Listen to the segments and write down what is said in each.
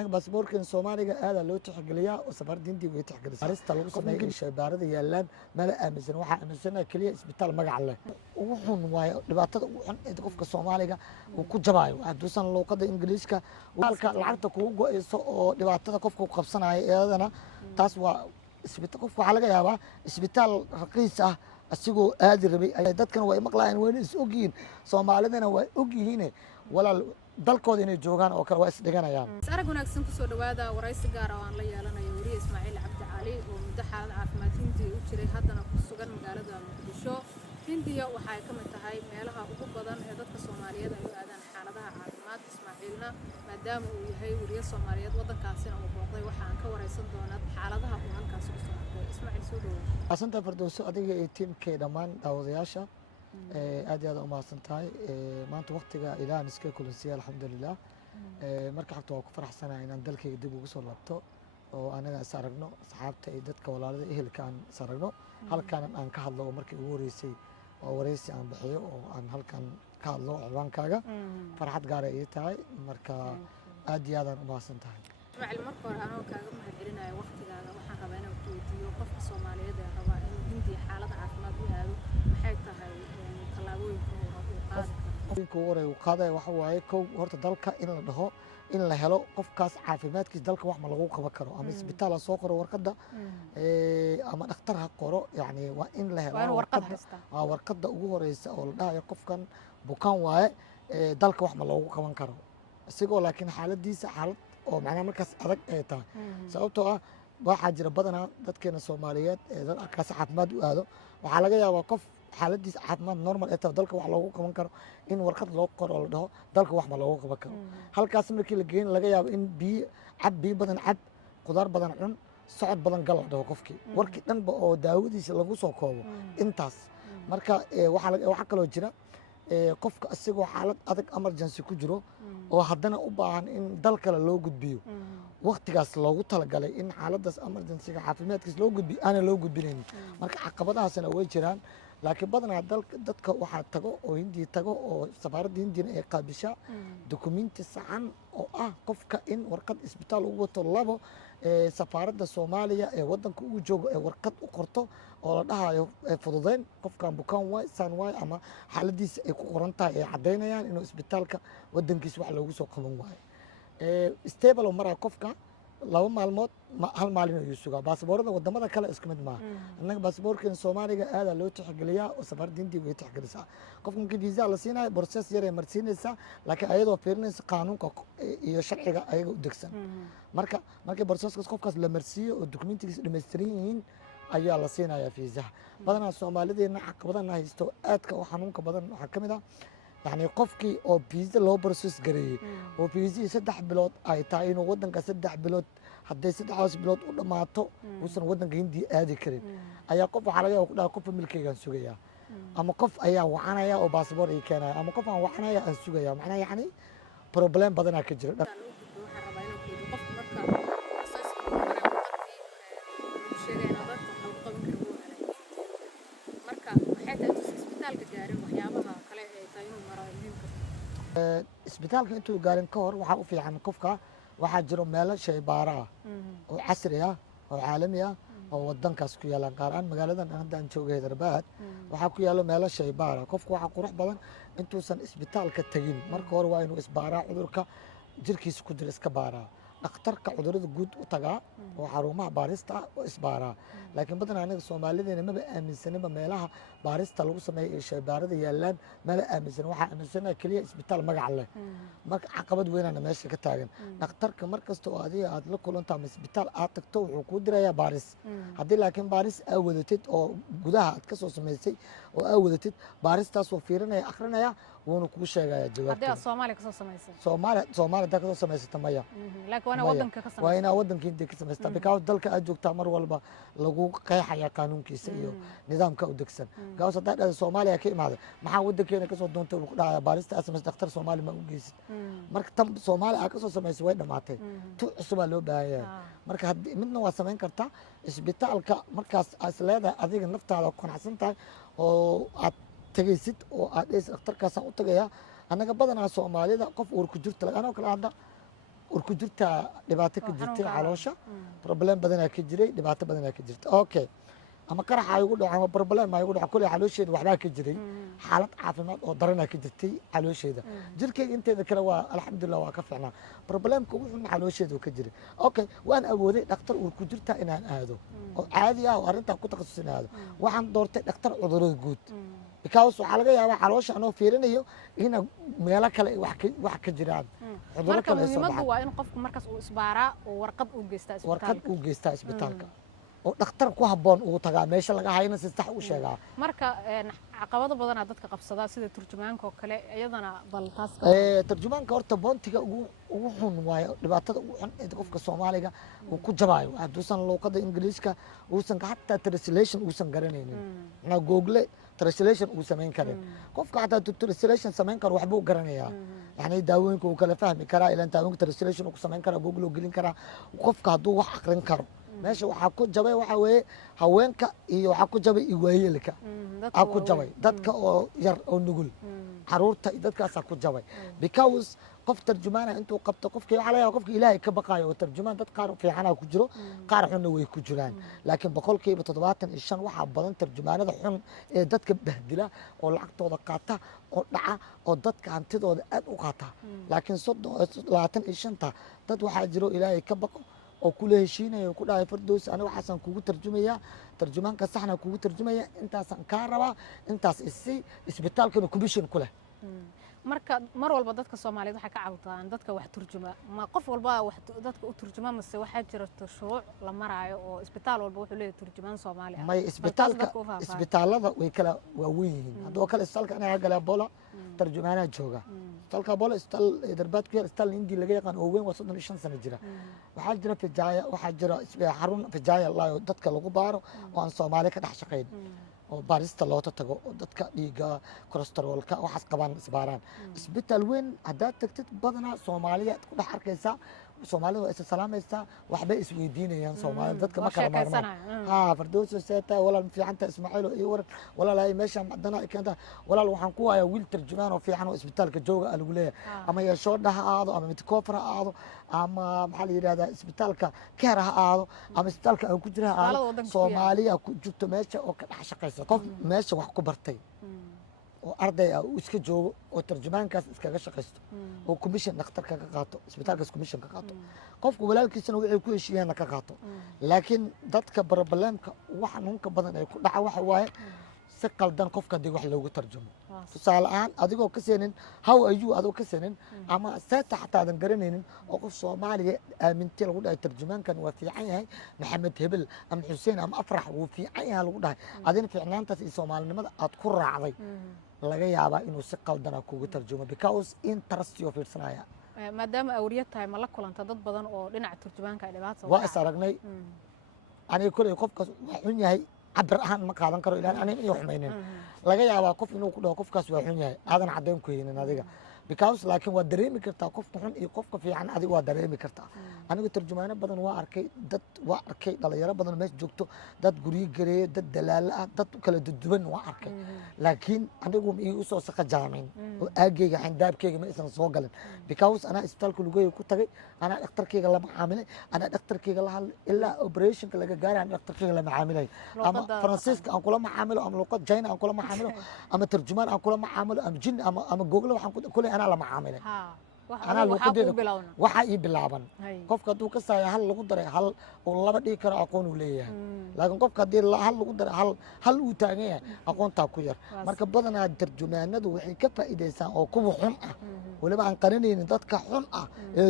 annaga baasaboorkeena Soomaaliga aad loo tixgeliyaa oo safarda Hindiya way tixgelisay arista lagu sameeyay shaybaarada yaalaan mala aaminsan waxa aaminsanaa kaliya isbitaal magac leh ugu xun waayo dhibaatada ugu xun ee qofka Soomaaliga uu ku jabayo haduusan luqadda Ingiriiska walka lacagta kugu go'ayso oo dhibaatada qofka ku qabsanayo iyadana taas waa isbitaal qofka waxa laga yaabaa isbitaal raqiis ah asigoo aad rabay ay dadkan way maqlayaan way is ogyihiin Soomaalidana way ogyihiin walaal dalkooda inay joogaan oo kale waa is dhiganayaan arag wanaagsan ku soo dhawaada waraysi gaar ah oo aan la yeelanayo wariye Ismaaciil Cabdi Cali oo muddo xaalad caafimaad Hindiya u jiray haddana ku sugan magaalada Muqdisho Hindiya waxa ay ka mid tahay meelaha ugu badan ee dadka Soomaaliyeed ay u aadaan xaaladaha caafimaad Ismaaciilna maadaama uu yahay wariye Soomaaliyeed waddankaasina uu booqday waxa aan ka waraysan doonaa xaaladaha uu halkaas ku soo arkay Ismaaciil soo dhawaada asanta Firdawso adiga ee tiimkee dhammaan daawadayaasha aad iyo aad u mahadsantahay maanta waqtiga ilaahan iska kulansiya alxamdulilah marka xigta waa ku faraxsanahay inaan dalkayga dib ugu soo laabto oo anaga is aragno asxaabta iyo dadka walaalada ehelka aan is aragno halkan aan ka hadlo oo markii ugu horeysay oo wareysi aan bixiyo oo aan halkan ka hadlo ciwaankaaga farxad gaar ah ay tahay marka aad iyo aad aan u mahadsantahay Ismaaciil marka hore anoo kaaga mahadcelinayo waqtigaaga waxaan rabaa inaan ku weydiiyo qofka Soomaaliyeed ee raba inuu Hindiya xaalad caafimaad u aado maxay tahay talaabooyinka uu qaaday waxa waaye kow horta dalka in la dhaho in la helo qofkaas caafimaadkiisa dalka wax ma lagu qaban karo ama isbitaal soo qoro warqadda ama dhakhtar ha qoro yani waa in la helo warqadda ugu horeysa oo la dhahayo qofkan bukaan waaye dalka wax ma loogu qaban karo isigoo laakiin xaaladiisa xaalad oo macnaha markaas adag ay tahay sababtoo ah waxaa jira badanaa dadkeena Soomaaliyeed ee dalkaas caafimaad u aado waxaa laga yaabaa qof xaaladiisa caafimaad normal ee tahay dalka wax loogu qaban karo in warqad loo qoro la dhaho dalka wax ma loogu qaban karo halkaas markii la geeyo laga yaabo in biyo badan cab qudaar badan cun socod badan gal la dhaho qofkii warkii dhanba oo daawadiisa lagu soo koobo intaas marka waxa kaloo jira qofka asigoo xaalad adag emergency ku jiro oo haddana u baahan in dal kale loo gudbiyo waqtigaas loogu talagalay in xaaladaas emergency-ga caafimaadkiisa loo gudbiyo aanan loo gudbinayn marka caqabadahaasna way jiraan laakiin badanaa dadka waxaa tago oo Hindiya tago oo safaaradda Hindiyana ay qaabishaa dukumiinti saxan oo ah qofka in warqad isbitaal ugu wato labo safaaradda Soomaaliya ee waddanka uu joogo ee warqad u qorto oo la dhahayo fududeyn qofkan bukaan waay san waay ama xaaladiisa ay ku qoran tahay ay caddaynayaan inuu isbitaalka waddankiisa wax loogu soo qaban waayo stable maraa qofka laba maalmood hal maalin ayuu sugaa baasaboorada wadamada kale isku mid maaha annaga baasaboorkeena Soomaaliga aad loo tixgeliyaa oo safarda Hindiya way tixgelisaa qofka markii visa la siinayo process yar ay marsiinaysaa laakiin ayadoo fiirinaysa qaanuunka iyo sharciga ayaga u degsan markii processkaas qofkaas la marsiiyo oo dokumentigiisa dhameystiran yihiin ayaa la siinayaa fiisaha badanaa Soomaalideena caqabadana haysto aadka oo xanuunka badan waxa kamid ah يعني قفكي أو بيزا لو برسوس قريه أو بيزي سدح بلود أي تاينو ودن كسدح بلود حتى سدح عاوز بلود ولا ما تو وصل ودن كهندي آدي كريم أيا قف عليا ولا قف ملكي كان سويا أما قف أيا وعنا يا أو باسبور كان أما قف وعنا يا سويا معناه يعني بروبلم بدنا كجرا isbitaalka intuu gaarin ka hor waxa u fiican qofka waxa jiro meelo shaybaara oo casri ah oo caalami ah oo wadankaas ku yaala qaar aan magaaladan hadda aan joogay Hyderabad waxa ku yaalo meelo shaybaara qofku waxa qurux badan intuusan isbitaalka tagin marka hore waa inuu isbaaraa cudurka jirkiisa ku jira iska baaraa dhakhtarka cudurada guud u tagaa oo xarumaha baarista oo isbaaraa laakiin badanaa anaga Soomaalideena ma aaminsanaba meelaha baarista lagu sameeyo ee shaybaarada yaalaan ma aaminsan waxa aaminsanaa kaliya isbitaal magac leh marka caqabad weynana meesha ka taagan dhakhtarka markasta oo adiga aad la kulantaa isbitaal aad tagto wuxuu ku dirayaa baaris haddii laakiin baaris aad wadatid oo gudaha aad ka soo sameysay oo aad wadatid baaristaas oo fiirinaya akhrinaya wuuna kuu sheegaya jawaabta haddii Soomaaliya ka soo sameysay Soomaaliya ka soo samaysata maya laakiin wana waddanka ka sameysay waa ina waddanka Hindiya ka sameystaa because dalka aad joogtaa mar walba lagu qeexaya qaanuunkiisa iyo nidaamka u degsan gaas hadda Soomaaliya ka imaaday maxaa waddankeena ka soo doontay uu ku dhaaya baarista asmas dhakhtar Soomaali ma u geysid marka tan Soomaaliya ka soo sameysay way dhamaatay tu cusub loo baahan yahay marka midna waa sameyn kartaa isbitaalka markaas as leedahay adiga naftaada ku qanacsan tahay oo aad tagaysid oo aad dhakhtarkaas u tagaya anaga badanaa Soomaalida qof uur ku jirta laga anoo kala hadda urku jirta dhibaato ka jirtay caloosha problem badan ka jiray dhibaato badan ka jirtay okay ama qarax ay ugu dhaco ama problem ay ugu dhaco kulli caloosheeda waxba ka jiray xaalad caafimaad oo daran ka jirtay caloosheeda jirkeyga inteeda kale waa alxamdulillah waa ka fiicnaa problemka wuxuu caloosheeda ka jiray okay waan awooday dhakhtar urku jirta inaan aado oo caadi ah oo arrinta ku takhasuusinaado waxaan doortay dhakhtar cudurada guud because waxa laga yaabaa caloosha anoo fiirinayo in meelo kale wax ka jiraan cudurro kale soo baxay waa in qofku markaas uu isbaaraa oo warqad uu geystaa isbitaalka oo dhakhtar ku habboon uu tagaa meesha laga hayna si sax u sheegaa marka caqabado badan dadka qabsada sida turjumaanka oo kale iyadana bal taas turjumaanka horta boontiga ugu xun waayo dhibaatada ugu xun ee qofka Soomaaliga uu ku jabayo haduusan luqadda Ingiriiska uusan hatta translation uusan garanaynin na Google translation uu sameyn karin qofka hatta translation sameyn karo waxba uu garanayaa yani daawooyinka uu kala fahmi karaa ilaa daawooyinka translation uu sameyn karaa Google uu gelin karaa qofka haduu wax aqrin karo meesha waxa ku jabay waxa weeye haweenka iyo waxa ku jabay iwaayelka ku jabay dadka oo yar oo nugul caruurta dadkaas ku jabay because qof tarjumaana intuu qabto qofkii waxa laga qofkii Ilaahay ka baqayo oo tarjumaan dad qaar fiican ku jiro qaar xun way ku jiraan laakiin boqolkiiba 75 waxa badan tarjumaanada xun ee dadka bahdila oo lacagtooda qaata oo dhaca oo dadka hantidooda aad u qaata laakiin 25 dad waxa jiro Ilaahay ka baqo oo kula heshiinayo ku dhahay Firdaws aniga waxaan kugu tarjumaya tarjumaanka saxna kugu tarjumaya intaasan ka rabaa intaas isbitaalkana commission ku leh marka mar walba dadka Soomaaliyeed waxa ka caawdaan dadka wax turjuma ma qof walba wax dadka u turjuma mise waxa jirto shuruuc la maraayo oo isbitaal walba wuxuu leeyahay turjumaan Soomaali ah may isbitaalada way kala waaweyn hadoo kale isbitaalka anaga galaa bola tarjumaana jooga isbitaalka bola isbitaal darbaad ku isbitaal Hindi laga yaqaan oo weyn waa 35 sano jira waxa jira Fijaaya waxa jira xarun Fijaaya dadka lagu baaro oo aan Soomaali ka dhex shaqeyn oo baarista loo tago dadka dhiiga cholesterolka waxaas qabaan isbaaraan isbitaal weyn hadaad tagtid badana Soomaaliya ku dhex arkaysa Soomaalidu ay salaamaysa waxba isweydiinayaan Soomaaliya dadka ma kala maarmaan Firdaws seeta wala fiicanta Ismaaciil iyo war wala la meesha madana keenta wala waxaan ku hayaa wiil tarjumaan oo fiican oo isbitaalka jooga lagu leeyahay ama yeesho dhahaado ama mid koofra aado ama maxaa la yiraahdaa isbitaalka keera aado ama isbitaalka aan ku jira Soomaaliya ku jirto meesha oo ka dhex shaqeysa qof meesha wax ku bartay oo arday ah iska joogo oo tarjumaankaas iskaga shaqeysto oo commission dhakhtarka ka qaato isbitaalkaas commission ka qaato qofku walaalkiisana wixii ku heshiiyeen ka qaato laakiin dadka problemka waxa nunka badan ay ku dhaca waxa waaye si qaldan qofka dib wax loogu tarjumo tusaale ahaan adigoo ka seenin how are you adoo ka seenin ama saata xataa aan garanaynin oo qof Soomaaliya aamintii lagu dhahay tarjumaankan waa fiican yahay Maxamed Hebel ama Xuseen ama Afrax wuu fiican yahay lagu dhahay adina fiicnaantaas iyo Soomaalinimada aad ku raacday laga yaabaa inuu si qaldan kugu tarjumo because interest you fiirsanaya maadaama awriyad tahay ma la kulanta dad badan oo dhinaca tarjumaanka ay dhibaato waa is aragnay aniga kulay qofkaas waa xun yahay cabir ahaan ma qaadan karo ilaa aniga iyo xumaynin laga yaabaa qof inuu ku dhaho qofkaas waa xun yahay aadan cadeyn ku yeelin adiga because laakiin waa dareemi kartaa qofka xun iyo qofka fiican adiga waa dareemi kartaa aniga tarjumaano badan waa arkay dad waa arkay dhalinyaro badan meesha joogto dad guriga gareeyo dad dalaalo ah dad kala duwan waa arkay laakiin anigu ma igu soo saqa jaamayn oo aagayga xandaabkayga ma isan soo galin because ana isbitaalka lugayga ku tagay ana dhakhtarkayga la macaamilay ana dhakhtarkayga la hadlay ilaa operationka laga gaaray ana dhakhtarkayga la macaamilay ama Faransiiska aan kula macaamilo ama luqad China aan kula macaamilo ama tarjumaan aan kula macaamilo ama jin ama Google waxaan ku أنا لا معاملة أنا لو كنت وحى بلعبن قف كدو كسر هل لو قدر هل والله بدي كر أكون وليه لكن قف كدير لا هل لو قدر هل وتانية أكون تاكوير مركب بدنا الترجمان ندو وحي كفى إذا سان أو كم حمقة ولا عن قرنين دتك حمقة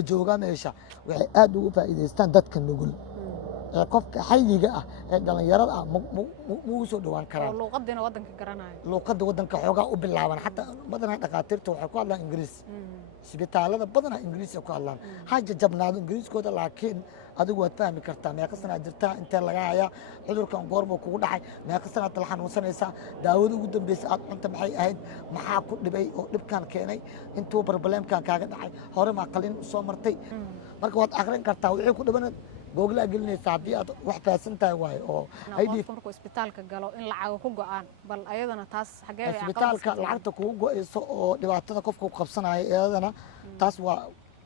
جوجا ميشا وحي أدو فإذا سان دتك نقول qofka xayiga ah ee dhalinyarada ah muu soo dhawaan karaan luqadina wadanka garanay luqadda wadanka xoogaa u bilaaban xataa badanaa dhaqaatiirta waxay ku hadlaan Ingiriis isbitaalada badanaa Ingiriis ku hadlaan haja jabnaado Ingiriiskooda laakiin adigu waad fahmi kartaa meeqa sana jirtaa intee laga haya cudurkan goormo kugu dhacay meeqa sana la xanuunsanaysaa daawada ugu dambeysay aad cunta maxay ahayd maxaa ku dhibay oo dhibkan keenay intuu problemkan kaaga dhacay hore ma qalin soo martay marka waad aqrin kartaa wixii ku dhiban Google gelinaysa hadii aad wax faasantahay way oo ID markuu isbitaalka galo in lacag ku go'aan bal ayadana taas xagee ay isbitaalka lacagta ku go'ayso oo dhibaatada qofka ku qabsanayo ayadana taas waa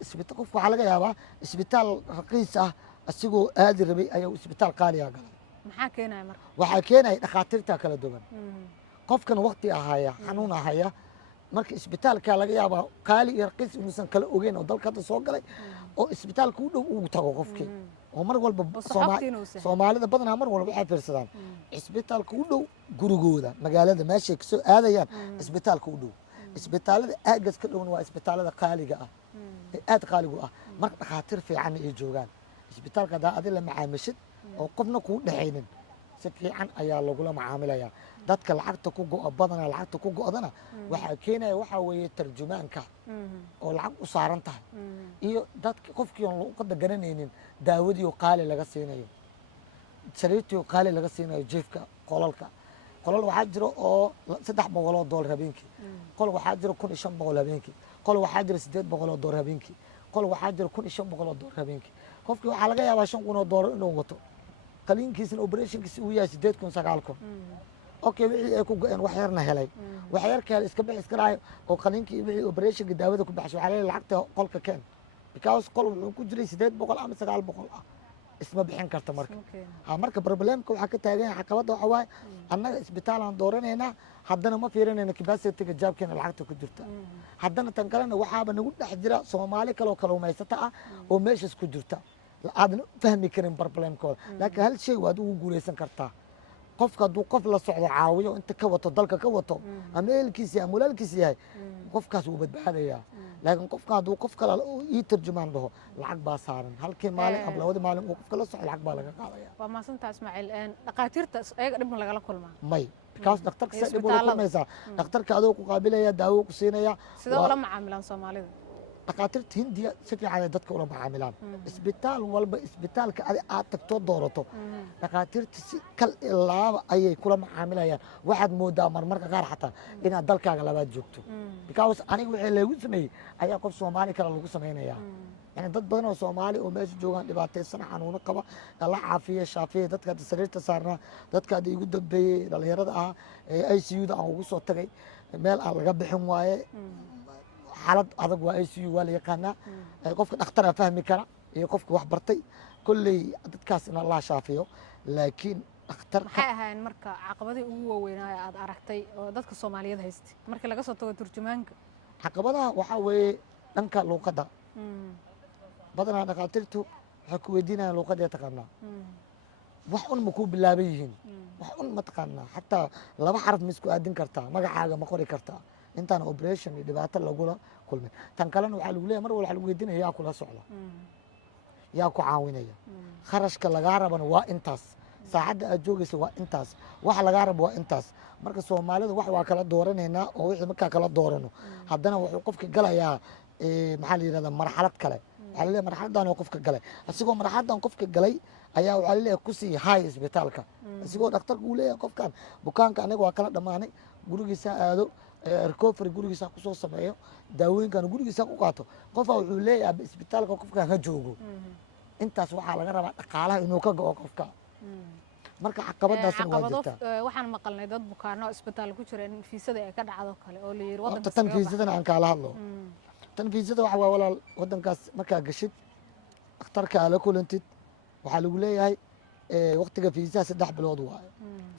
isbitaal qofku waxaa laga yaabaa isbitaal raqiis ah asigoo aadi rabay ayaa isbitaal qaaliga galay maxaa keenaya marka waxaa keenaya dhakhaatiirta kala duwan qofkan waqti ahaya xanuun ahaya marka isbitaalka laga yaabaa qaali iyo raqiis inuusan kala ogeyn oo dalka hadda soo galay oo isbitaalka u dhow uu tago qofkii oo mar walba soomaalida badanaa mar walba waxay fiirsadaan isbitaalka u dhow gurigooda magaalada meeshay kasoo aadayaan isbitaalka u dhow isbitaalada aagaas ka dhowna waa isbitaalada qaaliga ah ee aad qaaligu ah marka dhakhaatiir fiicanna ay joogaan isbitaalka haddaa adi la macaamishid oo qofna kuu dhexaynin si fiican ayaa lagula macaamilayaa dadka lacagta ku go'a badanaa lacagta ku go'dana waxaa keenaya waxaa weeye tarjumaanka oo lacag u saaran tahay iyo dadki qofkii oon luqadda garanaynin daawadii oo qaali laga siinayo sariirtii oo qaali laga siinayo jeefka qolal waxaa jiro oo $300 habeenkii qol waxaa jiro $1,500 habeenkii qol waxaa jiro $800 habeenkii qol waxaa jiro $1,500 habeenkii qofkii waxaa laga yaabaa $5,000 inuu wato qaliinkiisna operationkiisa uu yahay 8,000 9,000 okay wixii ay ku go'een wax yarna helay wax yar kale iska bixi iska raayo oo qaliinkii wixii operationka daawada ku baxshay waxaa leeyahay lacagta qolka keen because qol wuxuu ku jiray 800 ama 900 ah isma bixin karta marka marka problemka waxaa ka taagan yahay caqabada waxa waaye annaga isbitaal aan dooranayna haddana ma fiirinayna capacity-ga jaabkeena lacagta ku jirta haddana tan kalena waxaaba nagu dhex jira Soomaali kale oo kalluumaysata ah oo meeshaas ku jirta aadan fahmi karin problemkooda laakiin hal shay waad ugu guuleysan kartaa qofka hadduu qof la socdo caawiyo inta ka wato dalka ka wato ama ehelkiisa ama walaalkiisa yahay qofkaas wuu badbaadayaa laakiin qofka hadduu qof kale ii tarjumaan dhaho lacag baa saaran halkii maalin ama labadii maalin uu qofka la socdo lacag baa laga qaadaya waa maasantaa Ismaaciil dhaqaatiirta ayaga dhib lagala kulmaa may because dhakhtarka sa dhib ula kulmaysaa dhakhtarka adoo ku qaabilaya daawo ku siinaya sidoo ula macaamilaan Soomaalida dhakhaatiirta hindiya si fiican ay dadka ula macaamilaan isbitaal walba isbitaalka aad tagtoo doorato dhakhaatiirta si kal ilaaba ayay kula macaamilayaan waxaad moodaa marmarka qaar xataa inaad dalkaaga labaad joogto because aniga wixii lagu sameeyey ayaa qof Soomaali kale lagu samaynayaa يعني dad badan oo Soomaali oo meesha joogan dhibaataysan xanuuno qaba Allah caafiye shaafiye dadka sariirta saarna dadka igu dambeeyay dhalinyarada ah ee ICU-da aan ugu soo tagay meel aan laga bixin waaye xaalad adag waa ICU waa la yaqaanaa qofka dhakhtar fahmi kara iyo qofka wax bartay kulley dadkaas in Allah shaafiyo laakiin dhakhtar maxay ahayn marka caqabadii ugu waaweynaa aad aragtay oo dadka Soomaaliyeed haystay markii laga soo tago turjumaanka caqabadaha waxa weeye dhanka luqadda badanaa dhakhaatiirtu waxay ku weydiinayaan luqadda taqaanaa wax un ma ku bilaaban yihiin wax un ma taqaanaa xataa laba xaraf ma isku aadin kartaa magacaaga ma qori kartaa intaan operation iyo dhibaato lagula kulmay tan kalena waxaa lagu leeyahay mar walba waxaa lagu weydiinaya yaa kula socda yaa ku caawinaya kharashka lagaa rabana waa intaas saacadda aad joogaysa waa intaas waxa lagaa rabo waa intaas marka Soomaalida wax waa kala dooranaynaa oo wixii markaa kala doorano haddana wuxuu qofka galayaa maxaa la yidhahdaa marxalad kale waxaa laleeyahay marxaladan oo qofka galay asigoo marxaladan qofka galay ayaa waxaa laleeyahay ku sii hay isbitaalka asigoo dhakhtarku uu leeyahay qofkan bukaanka aniga waa kala dhammaanay gurigiisa aado recovery gurigiisa ku soo sameeyo daawooyinkan gurigiisa ku qaato qofaa wuxuu leeyahay isbitaalka qofkan ha joogo intaas waxaa laga rabaa dhaqaalaha inuu ka go'o qofka marka caqabadaasna waa jirta waxaan maqalnay dad bukaano isbitaal ku jira in fiisada ay ka dhacdo kale oo la yiri wadanka tan fiisadana aan kala hadlo tan fiisada waxa waa walaal wadankaas markaa gashid dhakhtarka aad la kulantid waxaa lagu leeyahay waqtiga fiisaha 3 bilood waaye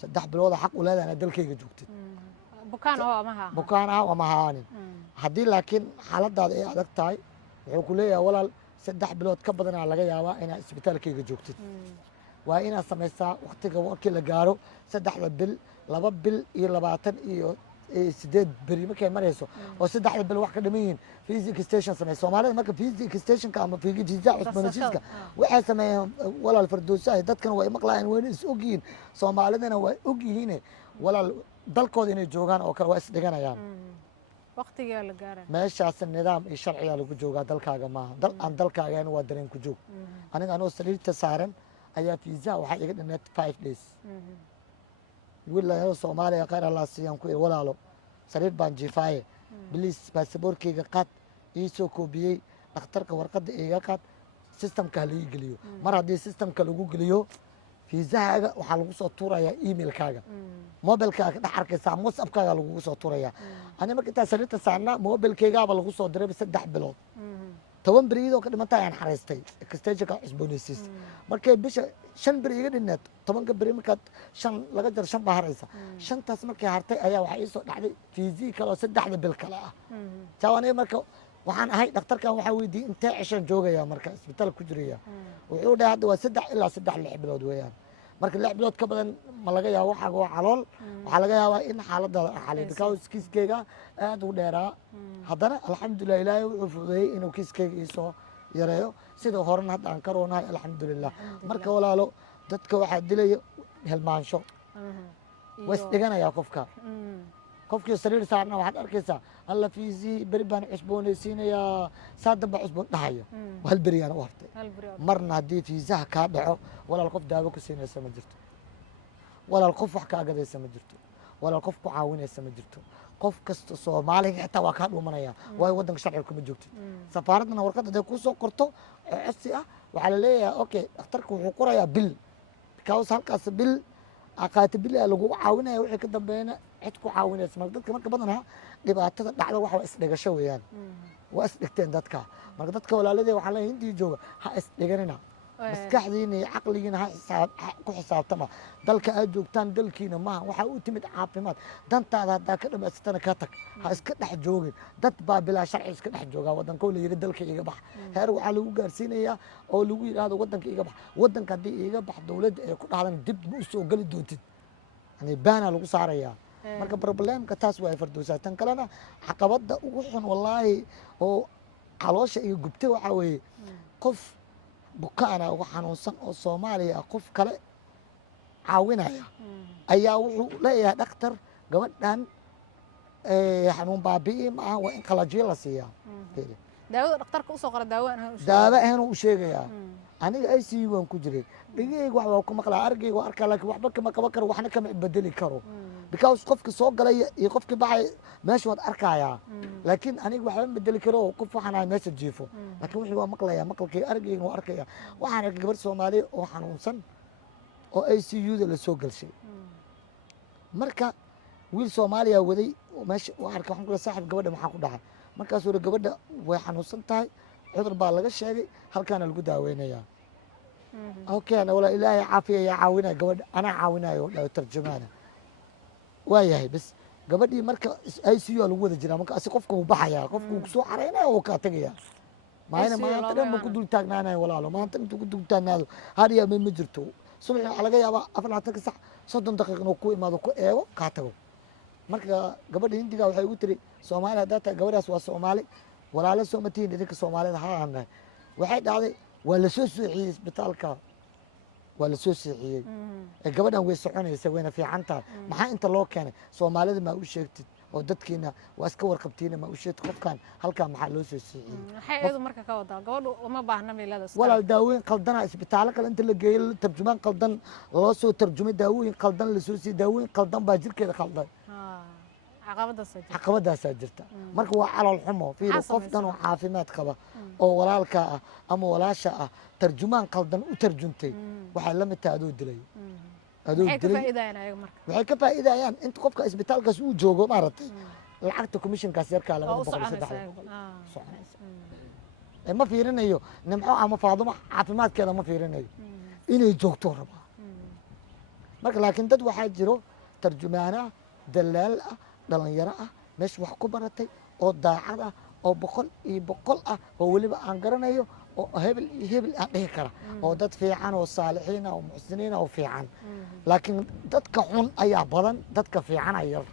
3 bilood xaq u leedahay inaad dalkayga joogtid bukaan ah ama haanin haddii laakiin xaaladaada ay adag tahay wuxuu ku leeyahay walaal 3 bilood ka badanaa laga yaabaa inaad isbitaalkayga joogtid waa inaad samaysaa waqtiga markii la gaaro 3 bil 2 bil iyo 20 iyo 8 beri markay marayso oo 3 bil wax ka dhiman yihiin physical station samay Soomaalida marka physical stationka ama fiigiisa cusboonaysiiska waxay sameeyaan walaal fardoosahay dadkan way maqlayaan way is ogyihiin Soomaalidana way ogyihiin walaal dalkooda inay joogaan oo kale waa is dhiganayaan waqtiga la gaaray meeshaas nidaam iyo sharciga lagu joogaa dalkaaga maaha dal aan dalkaaga waa dareen ku joog aniga anoo sariirta saaran ayaa fiisa waxaa iga dhineed 5 days wiilaa Soomaaliya qaar Allah siiyaan ku walaalo sariir baan jiifaaye bilis baasaboorkayga qaad ii soo koobiyey dhakhtarka warqadda iga qaad systemka la ii geliyo mar haddii systemka lagu geliyo fiisahaaga waxaa lagu soo tuurayaa emailkaaga mobilkaaga dhex arkaysaa whatsappkaaga lagu soo tuurayaa ani marka intaa sariirta saarnaa mobilkaygaaba lagu soo diray 3 bilood toban beri iyadoo ka dhimantaa ayaan xaraystay extensionka cusboonaysiis markay bisha 5 beri iga dhineed 10ka beri markaad 5 laga jaro 5 baa haraysa 5taas markay hartay ayaa waxaa ii soo dhacday fiisii kale oo 3 bil kale ah jawaanay marka waxaan ahay dhakhtarkan waxaa weydiiyey intee cishan joogaya marka isbitaal ku jiraya wuxuu dhahay hadda waa 3 ilaa 6 bilood weeyaan marka 6 bilood ka badan ma laga yaabo waxaaga waa calool waxaa laga yaabaa in xaaladaada xaliyo because kiiskeyga aad u dheeraa haddana alxamdulilah ilaahay wuxuu fududeeyey inuu kiiskeyga ii soo yareeyo sida horena hadda aan ka roonahay alxamdulilah marka walaalo dadka waxaa dilaya hilmaansho was dhiganayaa qofkii sariir saarna waxaad arkaysaa alla fiisii beri baan cusboonaysiinayaa saadan baa cusboon dhahaya hal beriyaan u hartay marna haddii fiisaha kaa dhaco walaal qof daawo ku siinaysa ma jirto walaal qof wax kaa gadaysa ma jirto walaal qof ku caawinaysa ma jirto qof kasta soomaaliga xitaa waa kaa dhuumanaya waayo waddanka sharciga kuma joogtid safaaraddana warqad hadday kuu soo qorto oo codsi ah waxaa la leeyahay okay dhakhtarka wuxuu qorayaa bil because halkaas bil aqaati bil lagu caawinaya wixii ka dambeeyna cid ku caawinaysa marka dadka marka badanaa dhibaatada dhacda waxa waa isdhigasho weeyaan waa isdhigteen dadka marka dadka walaaladee waxaa leeyahay hindiya jooga ha isdhiganina maskaxdiina iyo caqligiina ha ku xisaabtama dalka aad joogtaan dalkiina maaha waxaa u timid caafimaad dantaada haddaa ka dhamaysatana ka tag ha iska dhex joogin dad baa bilaa sharci iska dhex joogaa waddankoo la yidhi dalka iga bax heer waxaa lagu gaarsiinayaa oo lagu yidhaahdo waddanka iga bax waddanka haddii iga bax dowladda ay ku dhahdan dib ma u soo geli doontid yani baana lagu saarayaa marka problemka taas waa fardoosaa tan kalena caqabadda ugu xun wallaahi oo caloosha iyo gubtay waxaa weeye qof bukaana ugu xanuunsan oo Soomaaliya ah qof kale caawinaya ayaa wuxuu leeyahay dhakhtar gabadhan xanuun baabi'i ma aha waa in qalajiyo la siiyaa daawada dhakhtarka u soo qora daawo ahaan u sheegayaa aniga ICU waan ku jiray dhigayga wax waa ku maqlaa argayga waa arkaa laakiin waxba kama qaban karo waxna kama bedeli karo because qofka soo galay iyo qofka baxay meesha waad arkayaa laakiin aniga waxba bedeli karo qof waxaan ahay meesha jiifo laakiin wixii waa maqlayaa maqalkii argayga waa arkayaa waxaan arkay gabar Soomaali oo xanuunsan oo ICU da la soo galshay marka wiil Soomaaliya waday meesha waa arkay waxaan kula saaxiib gabadha maxaa ku dhacay markaas uu gabadha way xanuunsan tahay cudur baa laga sheegay halkaana lagu daaweynayaa okay ana wala ilaahay caafiya ya caawina gabadha ana caawinayo oo tarjumaana waayahay bas gabadhii marka ICU lagu wada jiraa marka asi qofka uu baxaya qofku uu soo xareynaa oo ka tagaya maayna maanta dhan ma ku dul taagnaanay walaalo maanta intuu ku dul taagnaado hadiya ma jirto subaxii laga yaabaa 24 saac 30 daqiiqo inuu ku imaado ku eego ka tago marka gabadha hindiga waxay ugu tiri Soomaali hadda ta gabadhaas waa Soomaali walaalo Soomaaliyiin idinka Soomaalida ha ahaanay waxay dhacday waa la soo soociyay isbitaalka waa la soo soociyay gabadhan way soconaysaa wayna fiican tahay maxaa inta loo keenay Soomaalida ma u sheegtid oo dadkiina waa iska warqabtiina ma u sheegtid qofkan halka maxaa loo soo soociyay waxay iyadu marka ka wadaa gabadhu uma baahna meelada walaal daawooyin qaldana isbitaal kale inta la geeyo tarjumaan qaldan loo soo tarjumay daawooyin qaldan la soo siiyay daawooyin qaldan baa jirkeeda qaldan caqabadaas jirta marka waa calool xumo fiiro qof dan oo caafimaad qaba oo walaalka ah ama walaasha ah tarjumaan qaldan u tarjuntay waxa la mid tahay adoo dilay waxay ka faa'iidayaan inta qofka isbitaalkaas uu joogo maaragtay lacagta commissionkaas yarka laga boqol ma fiirinayo nimco ama faadumo caafimaadkeeda ma fiirinayo inay joogto raba marka laakiin dad waxaa jiro tarjumaana dalaal ah dhalinyaro ah meesha wax ku baratay oo daacad ah oo 100 ah oo waliba aan garanayo oo hebel aan dhihi kara oo dad fiican oo saalixiin oo muxsiniin oo fiican laakiin dadka xun ayaa badan dadka fiican ay yar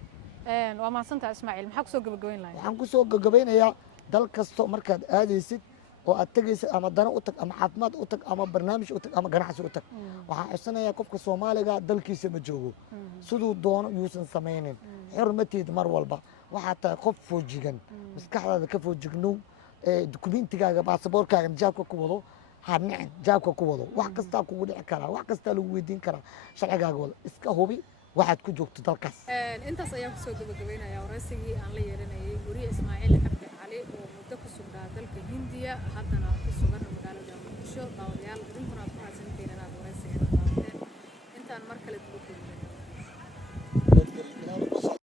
waa maasanta Ismaaciil maxaa ku soo gabagabeyn lahayd waxaan ku soo gabagabeynayaa dal kasto markaad aadaysid oo aad tagaysid ama dana u tag ama caafimaad u tag ama barnaamij u tag ama ganacsi u tag waxaan xusanayaa qofka Soomaaliga dalkiisa ma joogo sidoo doono yuusan sameeynin xurmatiid mar walba waxa tahay qof foojigan maskaxdaada ka foojignow dukumentigaaga baasaboorkaaga jaabka ku wado hadnicin jaabka ku wado wax kasta kugu dhici kara wax kasta lagu weydiin kara sharcigaaga wada iska hubi waxaad ku joogto dalkaas intaas ayaan kusoo gabagabeynayaa waraysigii aan la yeelanayay guriga Ismaaciil Cabdi Cali oo muddo ku sugnaa dalka Hindiya haddana ku sugan magaalada Muqdisho daawadayaal idinkuna aad ku raadsanteen inaad waraysiga qaateen intaan mar kale dib u kulmay